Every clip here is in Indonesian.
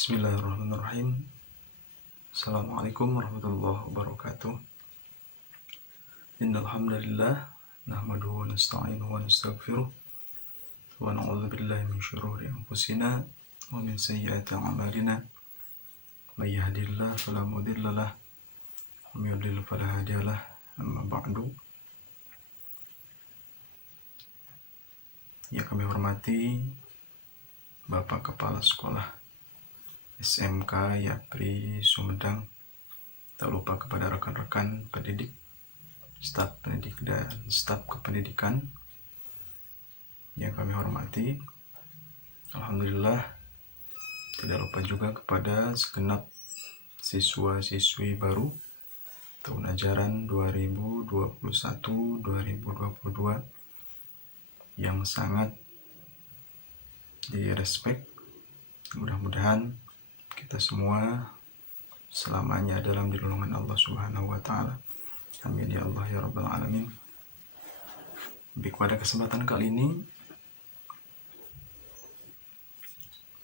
Bismillahirrahmanirrahim. Assalamualaikum warahmatullahi wabarakatuh. Innal hamdalillah nahmaduhu wa nasta'inuhu wa nastaghfiruh wa na'udzu billahi min shururi anfusina wa min sayyiati a'malina. May yahdihillahu fala mudilla lahu wa may yudlil fala hadiya lahu. Amma ba'du. Yang kami hormati Bapak Kepala Sekolah SMK Yapri Sumedang, tak lupa kepada rekan-rekan pendidik, staf pendidik dan staf kependidikan yang kami hormati. Alhamdulillah, tidak lupa juga kepada segenap siswa-siswi baru tahun ajaran 2021-2022 yang sangat direspek. Mudah-mudahan kita semua selamanya dalam lindungan Allah Subhanahu wa Ta'ala. Amin ya Allah ya Rabbal Alamin. Baik, pada kesempatan kali ini,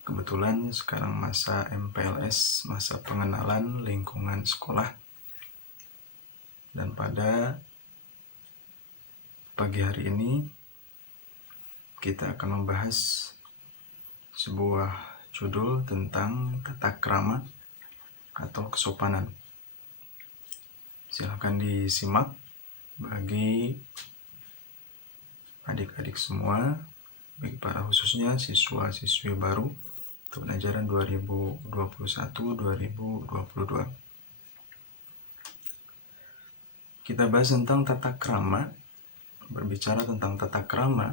kebetulan sekarang masa MPLS, masa pengenalan lingkungan sekolah, dan pada pagi hari ini kita akan membahas sebuah judul tentang tata krama atau kesopanan. Silahkan disimak bagi adik-adik semua, bagi para khususnya siswa-siswi baru tahun ajaran 2021-2022. Kita bahas tentang tata krama. Berbicara tentang tata krama,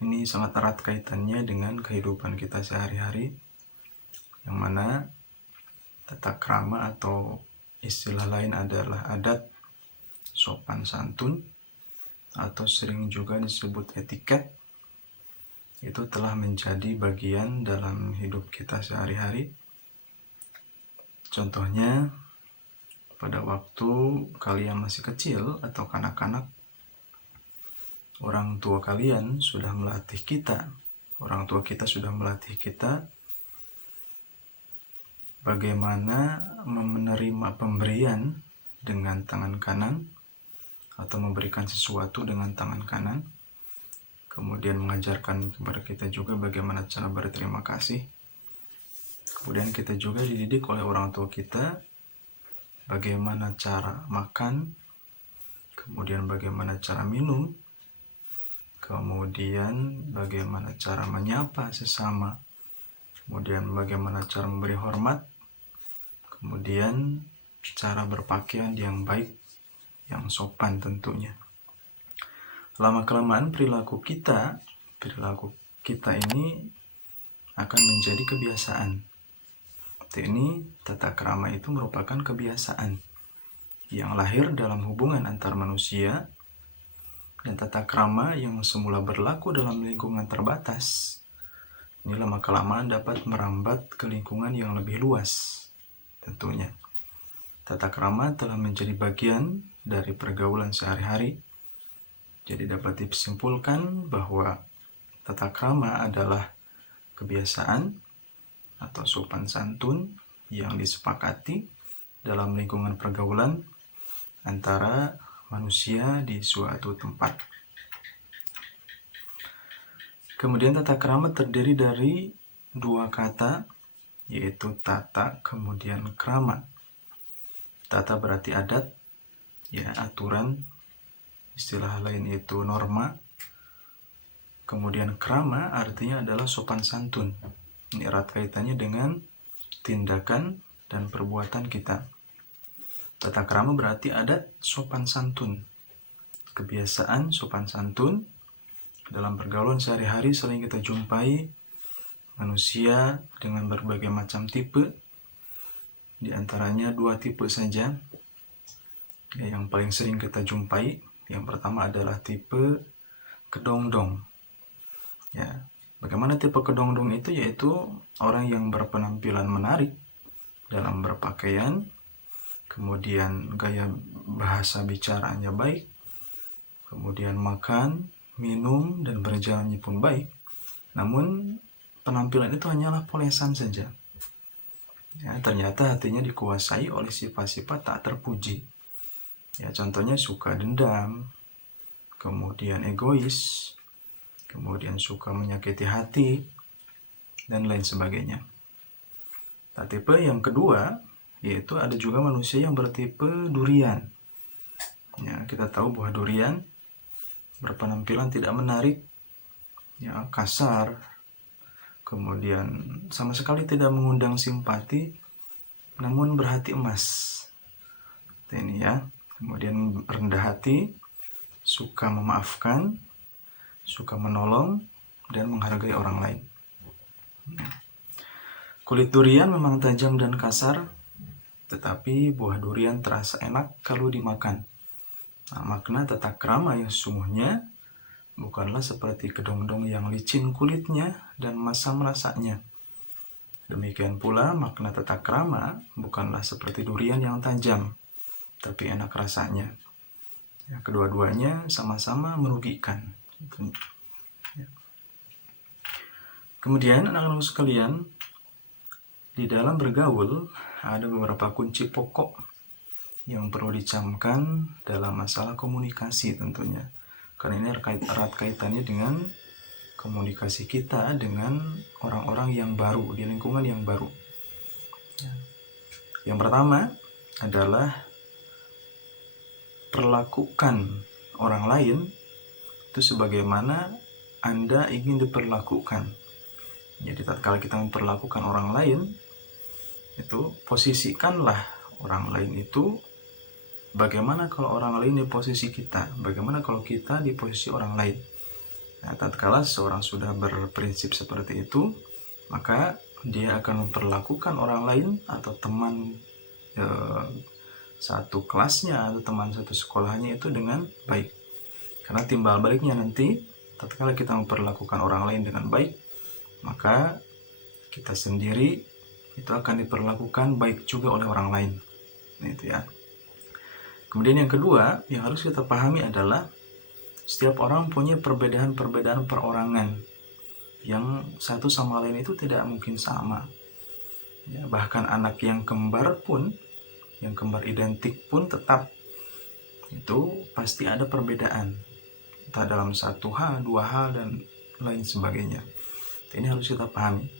ini sangat erat kaitannya dengan kehidupan kita sehari-hari, yang mana tata krama atau istilah lain adalah adat, sopan santun, atau sering juga disebut etiket, itu telah menjadi bagian dalam hidup kita sehari-hari. Contohnya, pada waktu kalian masih kecil atau kanak-kanak, orang tua kalian sudah melatih kita, orang tua kita sudah melatih kita bagaimana menerima pemberian dengan tangan kanan atau memberikan sesuatu dengan tangan kanan. Kemudian mengajarkan kepada kita juga bagaimana cara berterima kasih. Kemudian kita juga dididik oleh orang tua kita bagaimana cara makan, kemudian bagaimana cara minum, kemudian bagaimana cara menyapa sesama, kemudian bagaimana cara memberi hormat, kemudian cara berpakaian yang baik, yang sopan tentunya. Lama-kelamaan perilaku kita ini akan menjadi kebiasaan. Ini tata krama itu merupakan kebiasaan yang lahir dalam hubungan antar manusia, dan tata krama yang semula berlaku dalam lingkungan terbatas, ini lama-kelamaan dapat merambat ke lingkungan yang lebih luas. Tentunya, tata krama telah menjadi bagian dari pergaulan sehari-hari. Jadi dapat disimpulkan bahwa tata krama adalah kebiasaan atau sopan santun yang disepakati dalam lingkungan pergaulan antara manusia di suatu tempat. Kemudian tata krama terdiri dari dua kata, yaitu tata kemudian krama. Tata berarti adat, ya, aturan, istilah lain itu norma. Kemudian krama artinya adalah sopan santun. Ini erat kaitannya dengan tindakan dan perbuatan kita. Tata krama berarti adat, sopan santun, kebiasaan sopan santun dalam pergaulan sehari-hari. Sering kita jumpai manusia dengan berbagai macam tipe, di antaranya dua tipe saja yang paling sering kita jumpai. Yang pertama adalah tipe kedongdong. Ya, bagaimana tipe kedongdong itu? Yaitu orang yang berpenampilan menarik dalam berpakaian, kemudian gaya bahasa bicaranya baik, kemudian makan, minum, dan berjalannya pun baik. Namun penampilan itu hanyalah polesan saja. Ya, ternyata hatinya dikuasai oleh sifat-sifat tak terpuji. Ya, contohnya suka dendam, kemudian egois, kemudian suka menyakiti hati, dan lain sebagainya. Nah, tipe yang kedua, yaitu ada juga manusia yang bertipe durian. Ya, kita tahu bahwa durian berpenampilan tidak menarik, ya, kasar, kemudian sama sekali tidak mengundang simpati, namun berhati emas. Ini ya, kemudian rendah hati, suka memaafkan, suka menolong, dan menghargai orang lain. Kulit durian memang tajam dan kasar, tetapi buah durian terasa enak kalau dimakan. Nah, makna tata krama yang sesungguhnya bukanlah seperti kedong-dong yang licin kulitnya dan masam rasanya. Demikian pula makna tata krama bukanlah seperti durian yang tajam, tapi enak rasanya. Ya, kedua-duanya sama-sama merugikan. Ya. Kemudian anak-anak sekalian, di dalam bergaul ada beberapa kunci pokok yang perlu dicamkan dalam masalah komunikasi tentunya. Karena ini erat kaitannya dengan komunikasi kita dengan orang-orang yang baru, di lingkungan yang baru. Yang pertama adalah perlakukan orang lain itu sebagaimana Anda ingin diperlakukan. Jadi tatkala kita memperlakukan orang lain, itu posisikanlah orang lain itu bagaimana kalau orang lain di posisi kita, bagaimana kalau kita di posisi orang lain. Nah, tatkala seorang sudah berprinsip seperti itu, maka dia akan memperlakukan orang lain atau teman satu kelasnya atau teman satu sekolahnya itu dengan baik. Karena timbal baliknya nanti, tatkala kita memperlakukan orang lain dengan baik, maka kita sendiri itu akan diperlakukan baik juga oleh orang lain. Nah, itu ya. Kemudian yang kedua yang harus kita pahami adalah setiap orang punya perbedaan-perbedaan perorangan yang satu sama lain itu tidak mungkin sama. Ya, bahkan anak yang kembar pun, yang kembar identik pun tetap itu pasti ada perbedaan. Entah dalam satu hal, dua hal, dan lain sebagainya. Ini harus kita pahami.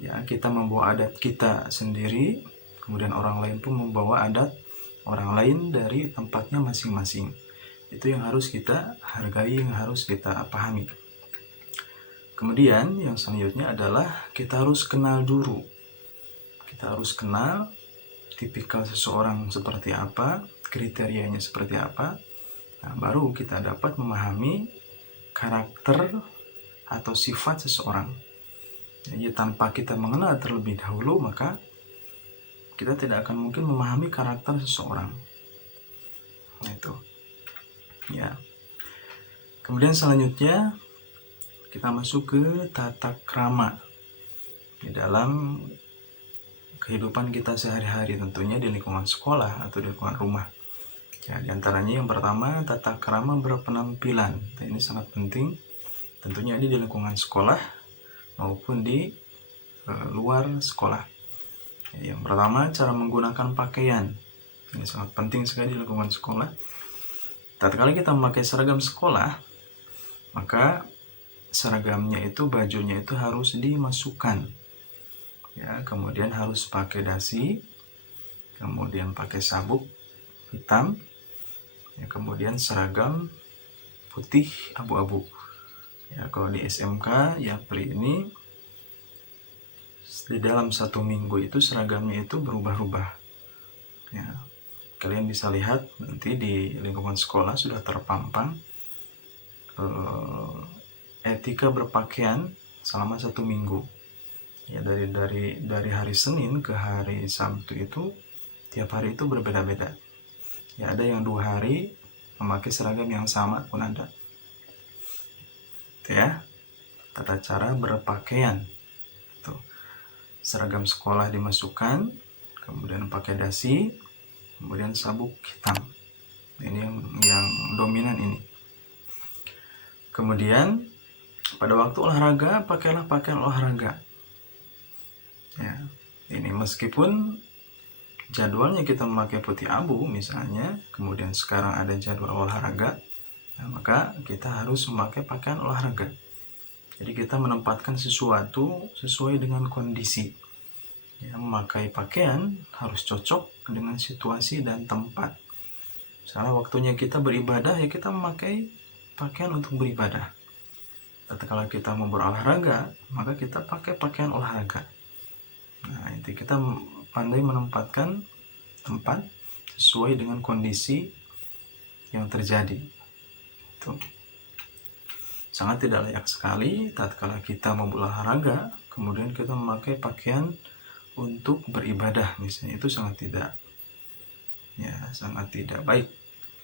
Ya, kita membawa adat kita sendiri, kemudian orang lain pun membawa adat orang lain dari tempatnya masing-masing. Itu yang harus kita hargai, yang harus kita pahami. Kemudian yang selanjutnya adalah kita harus kenal dulu. Kita harus kenal tipikal seseorang seperti apa, kriterianya seperti apa. Nah, baru kita dapat memahami karakter atau sifat seseorang. Jadi tanpa kita mengenal terlebih dahulu, maka kita tidak akan mungkin memahami karakter seseorang. Nah, itu. Ya. Kemudian selanjutnya kita masuk ke tata krama di dalam kehidupan kita sehari-hari, tentunya di lingkungan sekolah atau di lingkungan rumah. Ya, di antaranya yang pertama tata krama berpenampilan. Nah, ini sangat penting. Tentunya ini di lingkungan sekolah maupun di luar sekolah. Ya, yang pertama cara menggunakan pakaian. Ini sangat penting sekali di lingkungan sekolah. Tatkala kita memakai seragam sekolah, maka seragamnya itu, bajunya itu harus dimasukkan. Ya, kemudian harus pakai dasi, kemudian pakai sabuk hitam, ya, kemudian seragam putih abu-abu. Ya, kalau di SMK ya Pri ini di dalam 1 minggu itu seragamnya itu berubah-ubah. Ya, kalian bisa lihat nanti di lingkungan sekolah sudah terpampang etika berpakaian selama 1 minggu. Ya, dari hari Senin ke hari Sabtu itu tiap hari itu berbeda-beda. Ya, ada yang 2 hari memakai seragam yang sama pun ada. Itu ya, tata cara berpakaian. Tuh. Seragam sekolah dimasukkan, kemudian pakai dasi, kemudian sabuk hitam. Ini yang dominan ini. Kemudian Pada waktu olahraga, pakailah pakaian olahraga. Ya, ini meskipun jadwalnya kita memakai putih abu misalnya, kemudian sekarang ada jadwal olahraga, nah, maka kita harus memakai pakaian olahraga. Jadi kita menempatkan sesuatu sesuai dengan kondisi. Ya, memakai pakaian harus cocok dengan situasi dan tempat. Misalnya waktunya kita beribadah, ya kita memakai pakaian untuk beribadah. Tatkala kita mau berolahraga, maka kita pakai pakaian olahraga. Nah, itu kita pandai menempatkan tempat sesuai dengan kondisi yang terjadi. Itu sangat tidak layak sekali tatkala kita mau berolahraga, kemudian kita memakai pakaian untuk beribadah misalnya. Itu sangat tidak baik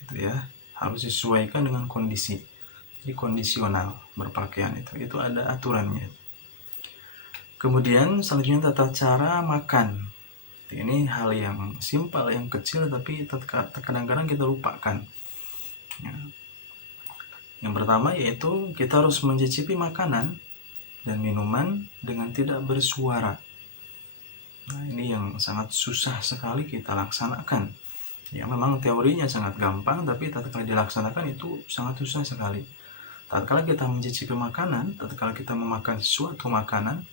gitu ya. Harus disesuaikan dengan kondisi. Jadi kondisional berpakaian itu ada aturannya. Kemudian selanjutnya tata cara makan. Ini hal yang simpel, yang kecil, tapi kadang-kadang kita lupakan. Ya. Yang pertama yaitu kita harus mencicipi makanan dan minuman dengan tidak bersuara. Nah, ini yang sangat susah sekali kita laksanakan. Ya, memang teorinya sangat gampang, tapi tatkala dilaksanakan itu sangat susah sekali. Tatkala kita mencicipi makanan, tatkala kita memakan suatu makanan,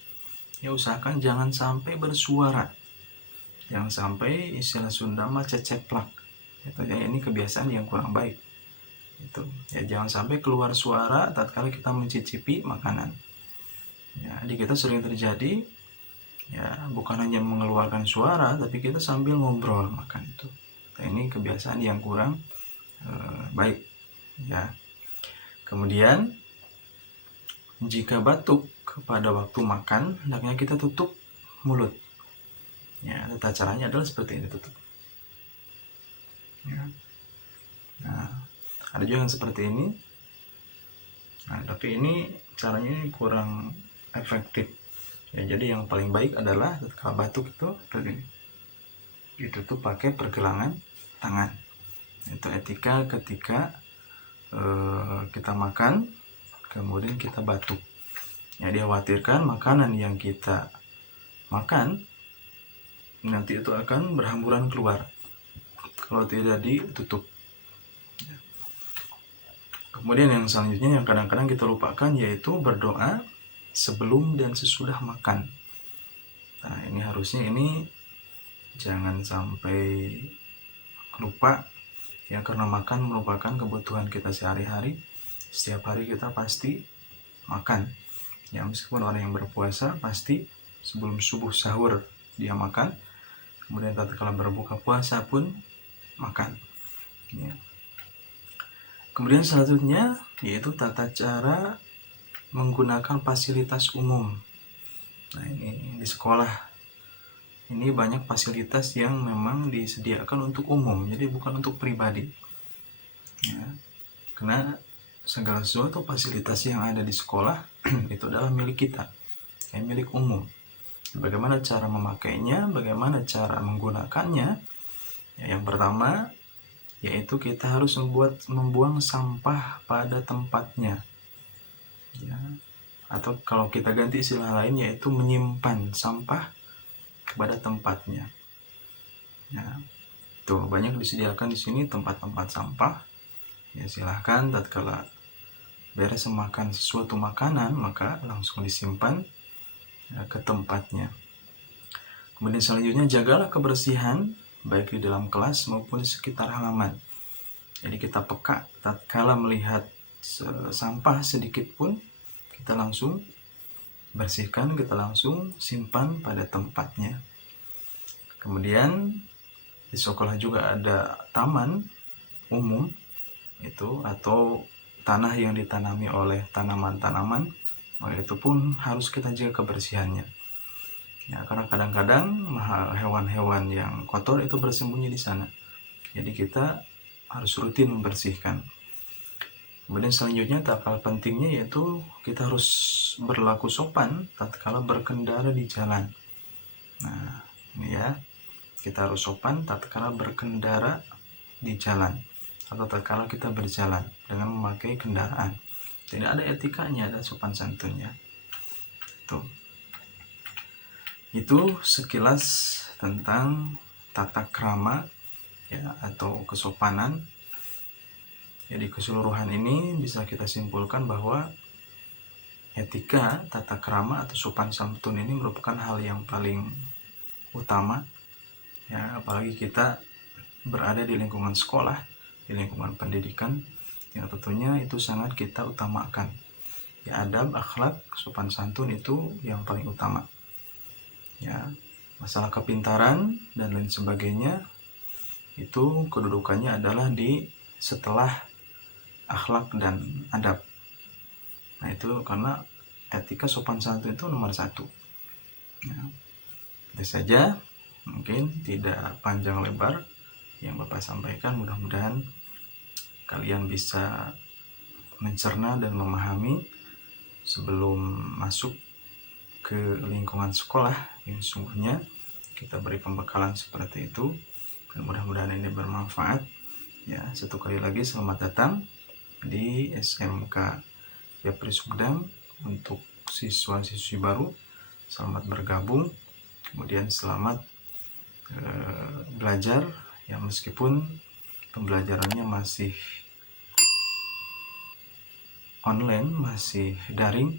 ya usahakan jangan sampai bersuara. Jangan sampai istilah Sunda mah ceceplak. Itu ya, ini kebiasaan yang kurang baik. Itu ya, jangan sampai keluar suara tatkala kita mencicipi makanan. Ya, di kita sering terjadi ya, bukan hanya mengeluarkan suara, tapi kita sambil ngobrol makan itu. Nah, ini kebiasaan yang kurang baik ya. Kemudian jika batuk pada waktu makan, hendaknya kita tutup mulut. Ya, tata caranya adalah seperti ini, tutup. Ya. Nah, ada juga yang seperti ini. Nah, tapi ini caranya kurang efektif. Ya, jadi yang paling baik adalah ketika batuk itu ditutup pakai pergelangan tangan. Itu etika ketika kita makan, kemudian kita batuk. Ya, dikhawatirkan makanan yang kita makan nanti itu akan berhamburan keluar kalau tidak ditutup. Kemudian yang selanjutnya yang kadang-kadang kita lupakan yaitu berdoa sebelum dan sesudah makan. Nah, ini harusnya jangan sampai lupa ya, karena makan merupakan kebutuhan kita sehari-hari. Setiap hari kita pasti makan. Ya, meskipun orang yang berpuasa pasti sebelum subuh sahur dia makan. Kemudian tatkala berbuka puasa pun makan. Ya. Kemudian selanjutnya yaitu tata cara menggunakan fasilitas umum. Nah, ini di sekolah ini banyak fasilitas yang memang disediakan untuk umum, jadi bukan untuk pribadi. Ya, karena segala sesuatu fasilitas yang ada di sekolah itu adalah milik kita, milik umum. Bagaimana cara memakainya, bagaimana cara menggunakannya? Ya, yang pertama yaitu kita harus membuang sampah pada tempatnya. Ya, atau kalau kita ganti istilah lain yaitu menyimpan sampah pada tempatnya. Ya, tuh banyak disediakan di sini tempat-tempat sampah. Ya, silahkan tatkala beres makan sesuatu makanan maka langsung disimpan ya, ke tempatnya. Kemudian selanjutnya jagalah kebersihan baik di dalam kelas maupun di sekitar halaman. Jadi kita peka tatkala melihat sampah sedikit pun kita langsung bersihkan, kita langsung simpan pada tempatnya. Kemudian di sekolah juga ada taman umum itu atau tanah yang ditanami oleh tanaman-tanaman, itu pun harus kita jaga kebersihannya. Ya, karena kadang-kadang hewan-hewan yang kotor itu bersembunyi di sana. Jadi kita harus rutin membersihkan. Kemudian selanjutnya tatkala pentingnya yaitu kita harus berlaku sopan tatkala berkendara di jalan. Nah, ini ya, kita harus sopan tatkala berkendara di jalan atau tatkala kita berjalan dengan memakai kendaraan. Tidak ada etikanya, ada sopan santunnya. Tuh. Itu sekilas tentang tata krama ya, atau kesopanan. Jadi keseluruhan ini bisa kita simpulkan bahwa etika, tata krama atau sopan santun ini merupakan hal yang paling utama ya, apalagi kita berada di lingkungan sekolah, di lingkungan pendidikan, yang tentunya itu sangat kita utamakan. Ya, adab, akhlak, sopan santun itu yang paling utama. Ya, masalah kepintaran dan lain sebagainya itu kedudukannya adalah di setelah akhlak dan adab. Nah, itu karena etika sopan santun itu nomor 1. Ya, itu saja, mungkin tidak panjang lebar yang Bapak sampaikan. Mudah-mudahan kalian bisa mencerna dan memahami sebelum masuk ke lingkungan sekolah yang sungguhnya kita beri pembekalan seperti itu, dan mudah-mudahan ini bermanfaat ya. Satu kali lagi selamat datang di SMK Yapri Sugdang. Untuk siswa-siswi baru, selamat bergabung, kemudian selamat belajar ya, meskipun pembelajarannya masih online, masih daring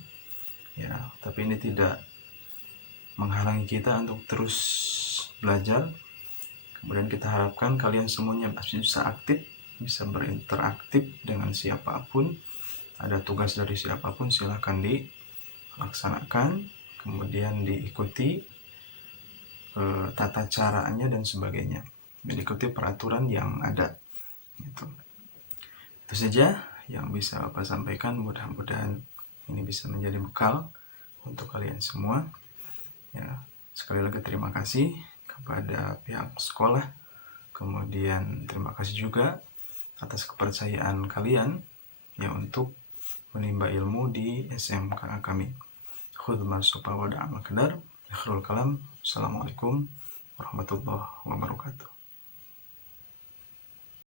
ya, tapi ini tidak menghalangi kita untuk terus belajar. Kemudian kita harapkan kalian semuanya bisa aktif, bisa berinteraktif dengan siapapun. Ada tugas dari siapapun silahkan dilaksanakan, kemudian diikuti tata caranya dan sebagainya, mengikuti peraturan yang ada. Itu saja yang bisa Bapak sampaikan. Mudah-mudahan ini bisa menjadi bekal untuk kalian semua. Ya, sekali lagi terima kasih kepada pihak sekolah. Kemudian terima kasih juga atas kepercayaan kalian ya untuk menimba ilmu di SMK kami. Khudh ma supa wa da'al kadar. Akhirul kalam. Assalamualaikum warahmatullahi wabarakatuh.